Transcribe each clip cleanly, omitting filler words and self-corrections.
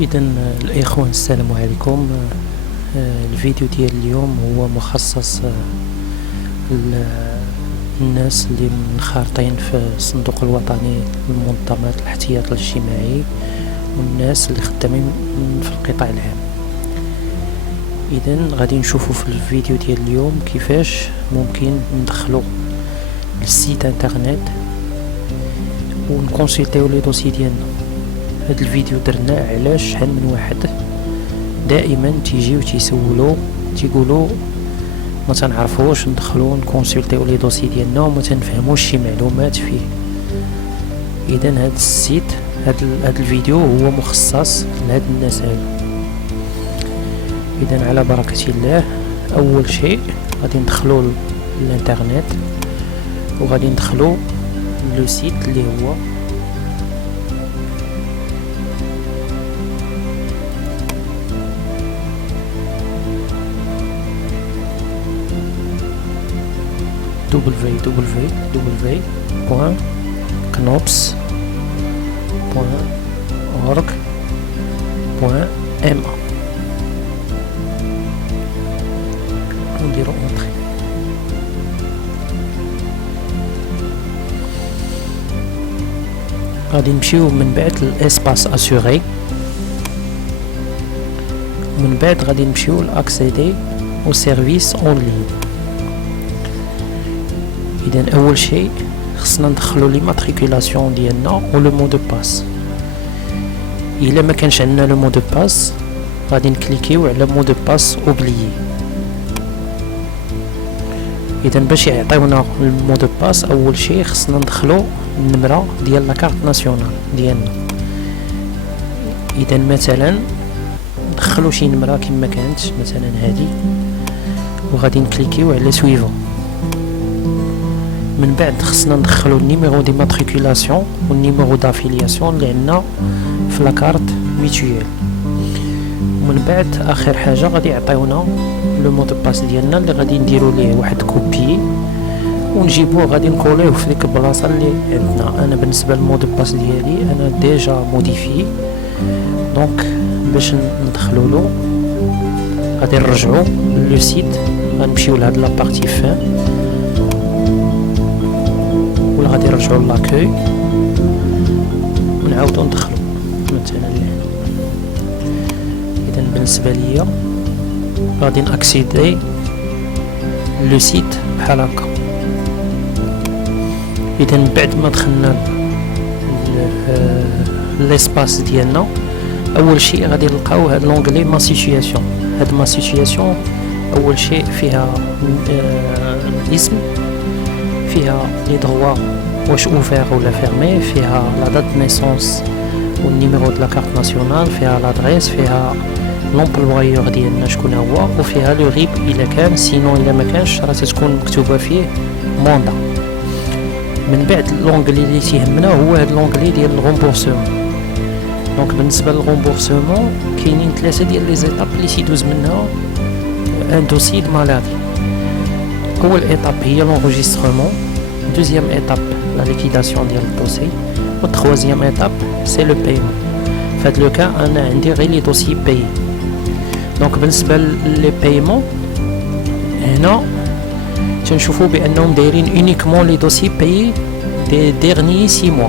اذا الاخوان السلام عليكم. الفيديو ديال اليوم هو مخصص للناس اللي منخرطين في الصندوق الوطني للمنظمات الاحتياط الاجتماعي والناس اللي خدامين في القطاع العام. اذا غادي نشوفوا في الفيديو ديال اليوم كيفاش ممكن ندخلوا للسيت انترنت ونكونسلتيو لي دوسي ديالنا. هاد الفيديو درناه علاش شحال من واحد دائما تيجيو تيسولوا تيقولوا ما تنعرفوش ندخلوا نكونسلتيو لي دوسي ديالنا وما تنفهموش شي معلومات فيه. اذا هاد السيت هاد الفيديو هو مخصص لهاد الناس هادو. اذا على بركة الله، اول شيء غادي ندخلوا للانترنت وغادي ندخلوا لو سيت اللي هو www.knops.org.ma. نديرو اونطري. غادي نمشيو من بعد للاسباس اسوري، ومن بعد غادي نمشيو لاكسيدي او سيرفيس اون لين. اذا اول شيء خصنا ندخلو لي ماتريكولاسيون ديالنا و لو مو دو باس. الا ما كانش عندنا لو مو دو باس غادي نكليكيو على مو دو باس اوبليي. اذا باش يعطيونا المو دو باس اول شيء خصنا ندخلو النمره ديال لاكارت ناسيونال ديالنا. اذا مثلا ندخلو شي نمره كما كانت مثلا هذه، وغادي نكليكيو على سويفون. من بعد خصنا ندخلو النيميرو دي ماتريكولاسيون والنيميرو دافيلياسيون اللي عندنا في لاكارت ميتويال. ومن بعد اخر حاجه غادي يعطيونا لو مو دو باس ديالنا اللي غادي نديرو ليه واحد كوبي ونجيبوه غادي نكوليوه في ديك البلاصه اللي عندنا. انا بالنسبه للمو دو باس ديالي انا ديجا موديفي، دونك باش ندخلو له غادي نرجعو لو سيت، غنمشيو لهاد لابارتي فان ولا غادي نرجعو لاكوي ونعاودو ندخلو مثلا لهنا. اذا بالنسبه ليا غادي ناكسيدي لو سيت بحال هكا. اذا بعد ما دخلنا ليسباس ديالنا اول شيء غادي نلقاو هاد لونغلي ما سيتوياسيون. هاد ما سيتوياسيون اول شيء فيها الاسم، فيها لي دروا واش اوفير ولا فيرمي، فيها لا دات نيسونس والنيميرو د لا كارت ناسيونال، فيها لادريس، فيها لومبلويور ديالنا شكون هو، وفيها لو ريب الا كان، سينو الا ما كانش راه تتكون مكتوبه فيه موندا. من بعد لونغلي اللي تيهمنا هو هاد لونغلي ديال الغومبورسمون. دونك بالنسبه للغومبورسمون كاينين 3 ديال لي زيتاب اللي تيدوز منها ان دوسي د مالادي. اول ايتاب هي لونجسترمون، دوزيام ايتاب لا ليكيداسيون ديال الدوسي، و تروازيام ايتاب سي لو بايمون. فهاد لو كان انا عندي غير لي دوسي باي. دونك بالنسبه لي بايمون هنا تنشوفوا بانهم دايرين اونيكمون لي دوسي باي دي ديرني 6 موا،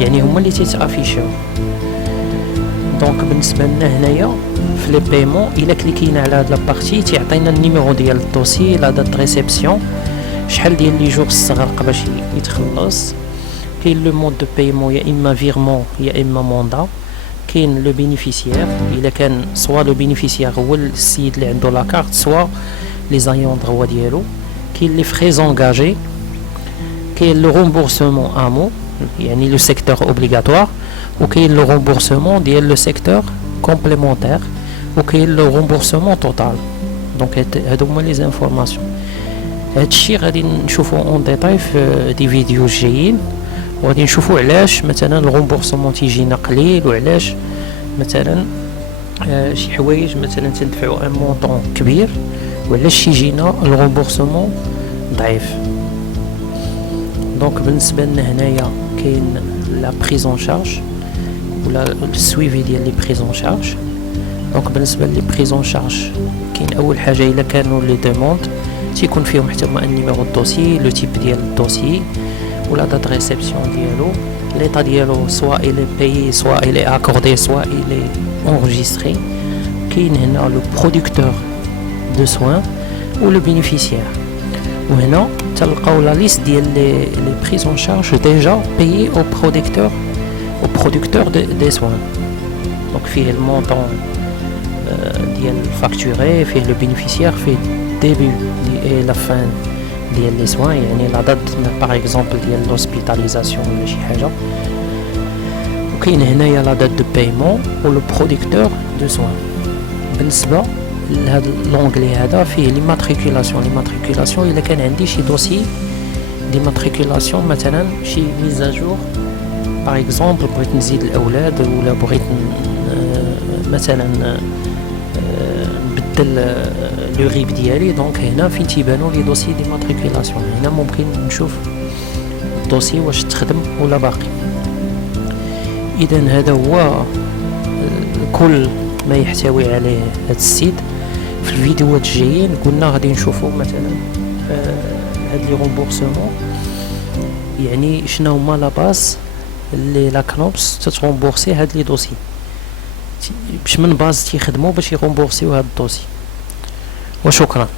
يعني هما اللي تيتافيشيو. دونك بالنسبه لنا هنايا في لي بايمون الا كليكينا على هاد لابارتي تيعطينا النيميرو ديال الدوسي، لا دات ريسيبسيون، شحال ديال لي جور استغرق باش يتخلص. كاين لو مود دو بايمون يا اما فيرمون يا اما موندا. كاين لو بينيفيسيير الا كان سوا لو بينيفيسيير هو السيد اللي عنده لا كارت سوا لي زايون دروا ديالو. كاين لي فري زونغاجي، كاين لو رومبورسمون امو يعني لو سيكتور اوبليغاتوار، وكاين لو رومبورسمون ديال لو سيكتور كومبليمونتير، وكاين لو رومبورسمون توتال. دونك هادو هما لي زانفورماسيون. هادشي غادي نشوفو اون ديتاي في دي فيديو جايين، وغادي نشوفو علاش مثلا الغومبورسمون تيجينا قليل وعلاش مثلا شي حوايج مثلا تندفعو ان مونطون كبير وعلاش يجينا الغومبورسمون ضعيف. دونك بالنسبه لنا هنايا كاين لا بريز اون شارج ولا السويفي ديال لي بريزون شارج. دونك بالنسبه لي بريزون شارج كاين اول حاجه الا كانوا لي دوموند تيكون فيهم حتى هما النيميرو الدوسي، لو تيب ديال الدوسي ولا دات ريسبسيون ديالو، ليطا ديالو سوا الي بايي سوا الي اكوردي سوا الي انregistré. كاين هنا لو برودكتور دو سوين و لو بينيفيسيير، وهنا تلقاو لا ليست ديال لي بريزون شارج ديجا بايي او برودكتور دي سوين. دونك فيه المونطون ديال الفاكتوري، فيه لو بينيفيسيير، فيه ديبي اي لا فان ديال لي سوين، يعني لا دات باغ اكزومبل ديال لوسبيتاليزاسيون ولا شي حاجه. وكاين هنايا لا دات دو بايمون و لو برودكتور دو سوين. بالنسبه لهذا لونغلي هذا فيه لي ماتريكولاسيون الا كان عندي شي دوسي دي ماتريكولاسيون، مثلا شي ميزاجور باغ اكزومبل بغيت نزيد الاولاد ولا بغيت مثلا نبدل لو غيب ديالي. دونك هنا فين تيبانوا لي دوسي دي ماتريكولاسيون، هنا ممكن نشوف الدوسي واش تخدم ولا باقي. اذا هذا هو كل ما يحتوي عليه هذا السيت. في الفيديوهات الجايين قلنا غادي نشوفوا مثلا هاد لي رومبورسمون، يعني شنو هما لا باز اللي لا كنوبس تترومبورسي هاد لي دوسي، باش من باز تيخدموا باش يرومبورسيو هاد الدوسي. وشكرا.